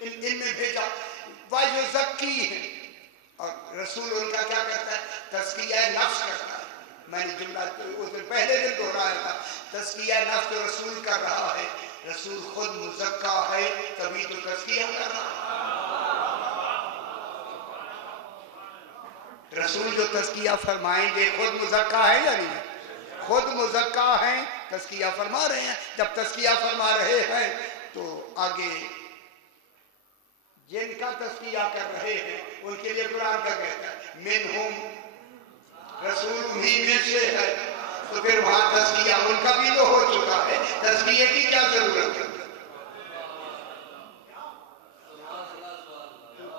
ان میں بھیجا وَيُزَكِّيهِمْ، اور رسول ان کا کیا کرتا ہے؟ تزکیہ نفس کرتا ہے۔ میں نے جملہ اس دن پہلے دن دہرایا تھا، تزکیہ نفس تو رسول کر رہا ہے، رسول خود مزکا ہے تبھی تو تزکیہ کر رہا ہے۔ رسول جو تزکیہ فرمائیں گے خود مزکا ہے یا نہیں؟ خود مزکا ہیں، تزکیہ فرما رہے ہیں۔ جب تزکیہ فرما رہے ہیں تو آگے جن کا تزکیہ کر رہے ہیں ان کے لیے قرآن کا کہتا ہے منہم، رسول انہی میں سے ہے، تو پھر وہاں تزکیہ ان کا بھی تو ہو چکا ہے، تزکیہ کی کیا ضرورت ہے؟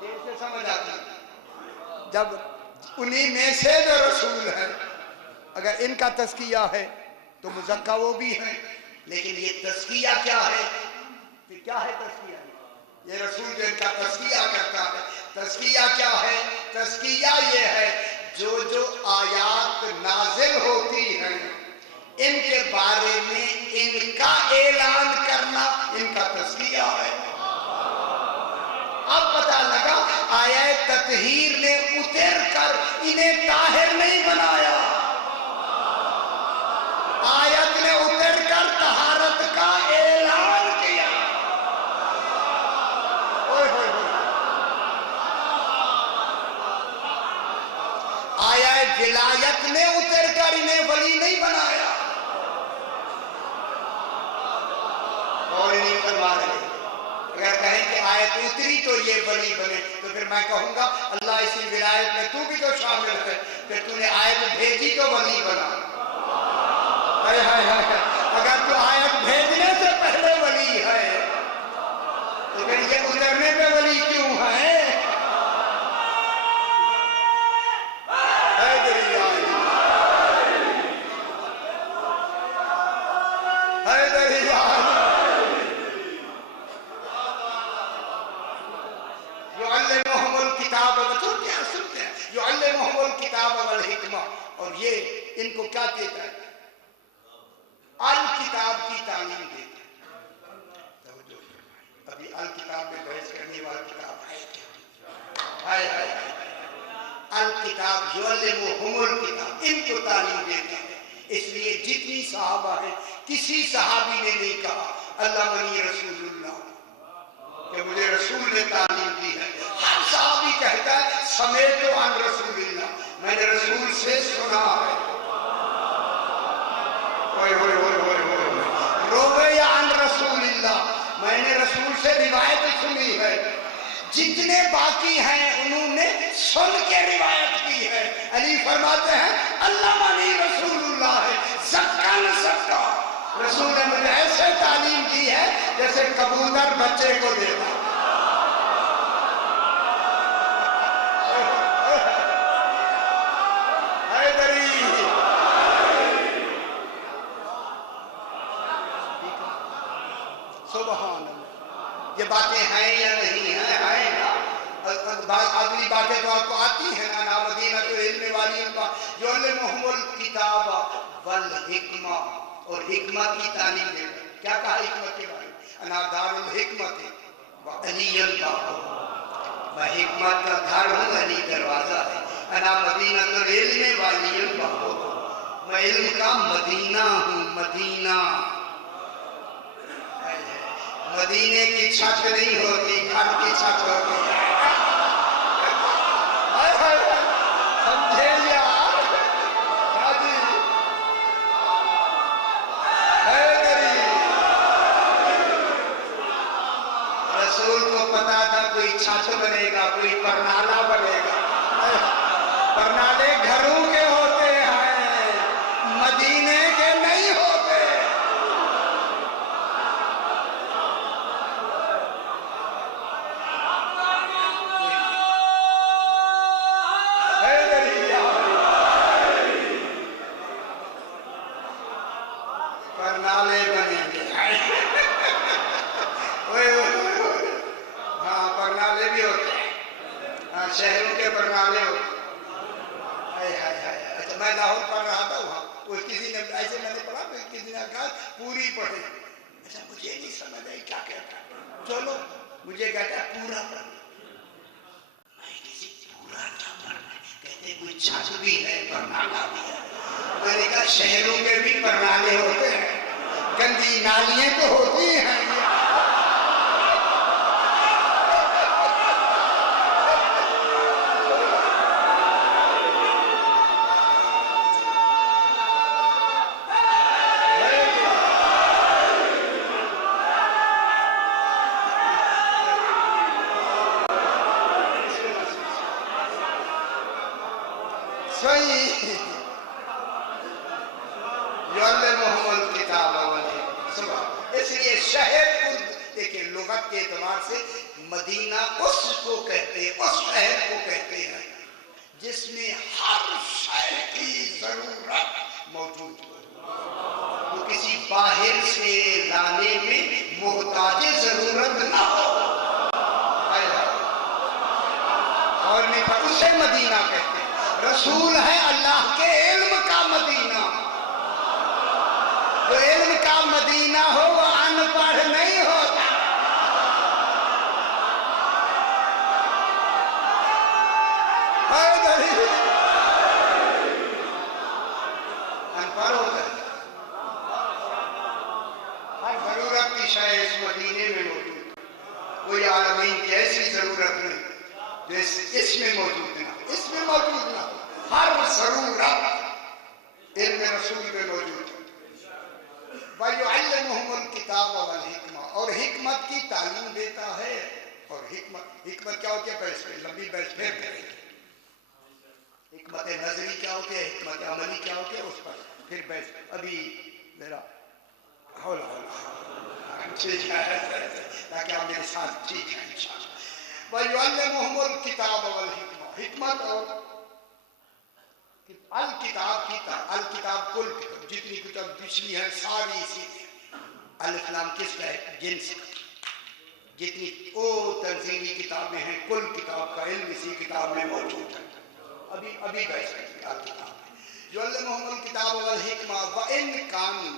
دیر سے سمجھ آتی ہے جب انہی میں سے جو رسول ہے، اگر ان کا تزکیہ ہے تو مزکا وہ بھی ہے، لیکن یہ تزکیہ کیا ہے؟ پھر کیا ہے تزکیہ؟ یہ رسول جو ان کا تزکیہ کرتا ہے، تزکیہ کیا ہے؟ تزکیہ یہ ہے جو آیات نازل ہوتی ہیں ان کے بارے میں ان کا اعلان کرنا ان کا تزکیہ ہے۔ اب پتہ لگا آیہ تطہیر نے اتر کر انہیں طاہر نہیں بنایا، آیت نے اتر کر طہارت کا اعلان کیا۔ آیہ ولایت نے اتر کر انہیں ولی نہیں بنایا، اور انہیں فرما رہے اگر کہیں کہ آیت اتری تو یہ ولی بنے تو پھر میں کہوں گا اللہ اسی ولایت میں تو بھی تو شامل ہے، پھر تو نے آیت بھیجی تو ولی بنا۔ اگر تو آیت بھیجنے سے پہلے ولی ہے تو پھر یہ اترنے پہ ولی کیوں ہے؟ يعلمهم الكتاب والحکمہ، اور یہ ان کو کیا دیتا ہے؟ الکتاب کی تعلیم دیتا ہے۔ ابھی الکتاب میں بحث کرنے والا کتاب ہے کیا؟ الکتاب یعلمهم الکتاب، ان کو تعلیم دیتا ہے۔ اس لیے جتنی صحابہ ہیں کسی صحابی نے نہیں کہا اللہ منی رسول اللہ کہ مجھے رسول نے تعلیم دی ہے، ہر صحابی کہتا ہے سمیت عن رسول اللہ، میں نے رسول سے سنا ہے۔ روی عن رسول اللہ، میں نے رسول سے روایت سنی ہے۔ جتنے باقی ہیں انہوں نے سن کے روایت کی ہے۔ علی فرماتے ہیں اللہ مانی رسول اللہ ہے، زکا نہ سکا، رسول نے مجھے ایسے تعلیم دی ہے جیسے کبوتر بچے کو دیتا۔ سبحان اللہ، یہ باتیں ہیں یا نہیں ہیں؟ ہیں نا۔ اگلی باتیں تو آپ کو آتی ہیں نا، مدینہ تو علم والی ان کا یعلمهم الکتاب والحکمہ، اور حکمت کی تعلیم دے۔ کیا کہا حکمت کے بارے میں؟ انا دار الحکمت وعلی الباب، میں حکمت کا گھر ہوں، علی دروازہ ہے۔ انا مدینہ العلم وعلی الباب، میں علم کا مدینہ ہوں، مدینہ۔ مدینے کی چھت نہیں ہوتی، گھر کی چھت ہوتی ہے۔ سمجھے یار؟ رسول کو پتا تھا کوئی چھت بنے گا، کوئی پرنالہ بنے گا۔ پرنالے گھروں کے ہوتے ہیں، مدینے کے نہیں ہوتے۔ شہروں کے پرنالے ہوتے۔ اچھا میں لاہور پڑھ رہا تھا، وہاں وہ کسی نے ایسے میں نے پڑھا کسی نے کہا پوری پڑھے، اچھا مجھے نہیں سمجھ آئی کیا کہتا ہے، چلو مجھے کہتا ہے پورا پڑھ. میں کسی پورا کیا پڑھنا ہے؟ کہتے کوئی چھت بھی ہے پرنالا بھی ہے. میں نے کہا شہروں کے بھی پرنالے ہوتے ہیں, گندی نالیاں تو ہوتی ہیں. اس لیے شہر دیکھیں لغت کے اعتبار سے مدینہ اس کو کہتے ہیں, اس شہر کو کہتے ہیں جس میں ہر شے کی ضرورت موجود ہو, تو کسی باہر سے لانے میں محتاج ضرورت نہ ہو. اور نہیں پر اسے مدینہ کہتے ہیں. رسول ہے اللہ کے علم کا مدینہ. جو علم کا مدینہ ہو وہ ان پڑھ نہیں ہوتا. ان پڑھ ہوتا ہے. ہر ضرورت کی شے اس مدینے میں موجود ہے. کوئی عالمین کی ایسی ضرورت نہیں جو اس میں موجود نہ, اس میں موجود نہ. ہر ضرورت علم رسول میں موجود ہے. وَيُعَلِّمُهُمُ الْكِتَابَ وَالْحِكْمَةَ, اور حکمت کی تعلیم دیتا ہے. اور حکمت کیا ہوتی ہے؟ بحث پہ لمبی بحث پھر کریں گے. حکمت نظری کیا ہوتی ہے, حکمت عملی کیا ہوتی ہے, اس پر پھر بحث. ابھی میرا ٹھیک ہے تاکہ آپ میرے ساتھ ٹھیک ہے انشاءاللہ. وَيُعَلِّمُهُمُ الْكِتَابَ وَالْحِكْمَةَ, حکمت اور الکتاب کی الکتاب کل کتاب جتنی کتاب پچھلی ہے ساری اسی میں. الف لام کس کا ہے؟ جنس کا. جتنی او تنزیلی کتابیں ہیں کل کتاب کا علم اسی کتاب میں موجود ہے. ابھی بیٹھ کریں الکتاب یعلمہم الکتاب والحکمہ وَإِن كَانُوا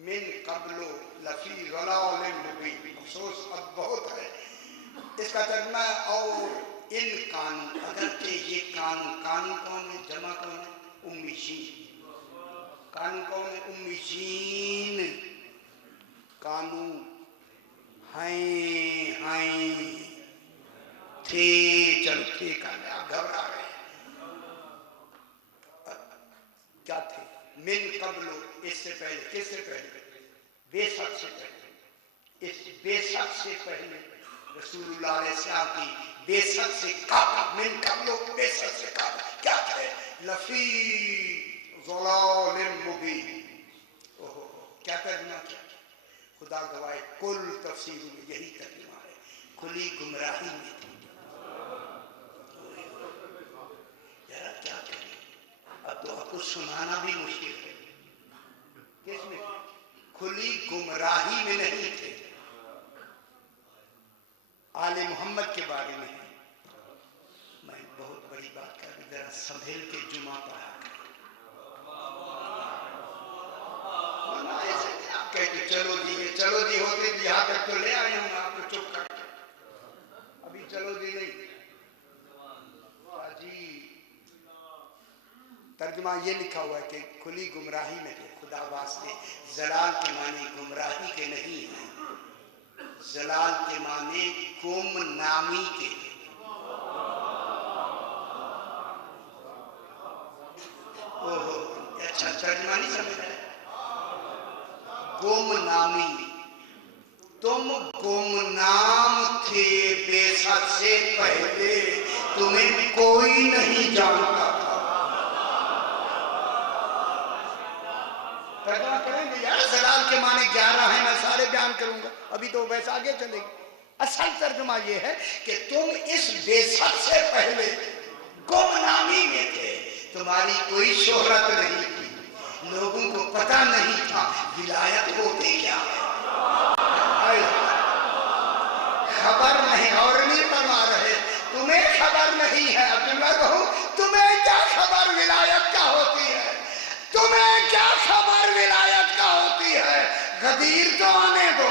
من قبل لفی ضلال مبین. افسوس اب بہت ہے. اس کا ترجمہ اور ان قانون, اگرچہ یہ قانون کون ہے, جمع کون ہے؟ امی جین. قانون کون ہے؟ امی جین. قانون ہیں تھے, چلو ٹھیک ہے آپ گھبرا رہے ہیں. کیا تھے؟ من قبل, اس سے پہلے. کس سے پہلے؟ بے شک سے پہلے. اس بے شک سے پہلے رسول اللہ علیہ السلام کی بے شک سے قبل, من قبل بے شک سے قبل کیا تھے؟ لفی ضلال مبین. کیا ترجمہ کیا؟ خدا گواہ کل تفسیروں میں یہی ترجمہ ہے, کھلی گمراہی میں تھی. ذرا کیا کریں, اب تو آپ کو سنانا بھی مشکل ہے. کس میں؟ کھلی گمراہی میں نہیں تھے. آل محمد کے بارے میں میں بہت بڑی بات کر رہی, ذرا سنبھل کے جمعہ پڑھا کریں. کہتے چلو جی ہوتے یہاں تک تو لے آئے ہوں آپ کو چپ کر کے. ابھی چلو جی نہیں جی. ترجمہ یہ لکھا ہوا ہے کہ کھلی گمراہی میں تھے. خدا واسطے زلال کے معنی گمراہی کے نہیں ہیں, زلال کے معنی گم نامی کے. اچھا ترجمہ نہیں سمجھ رہے. گم نامی, تم گمنام تھے بے شک سے پہلے, تمہیں کوئی نہیں جانتا تھا. ترجمہ کریں گے یار, زلال کے معنی 11 ہیں, میں سارے بیان کروں گا, ابھی تو ویسے آگے چلے گی. اصل ترجمہ یہ ہے کہ تم اس بے شک سے پہلے گمنامی میں تھے, تمہاری کوئی شہرت نہیں تھی, لوگوں کو پتہ نہیں تھا ولایت ہوتی کیا ہے. خبر نہیں, اور نہیں فرما رہے تمہیں خبر نہیں ہے. عبداللہ کہوں تمہیں کیا خبر ولایت کا ہوتی ہے, تمہیں کیا خبر ولایت کا ہوتی ہے. غدیر تو آنے دو.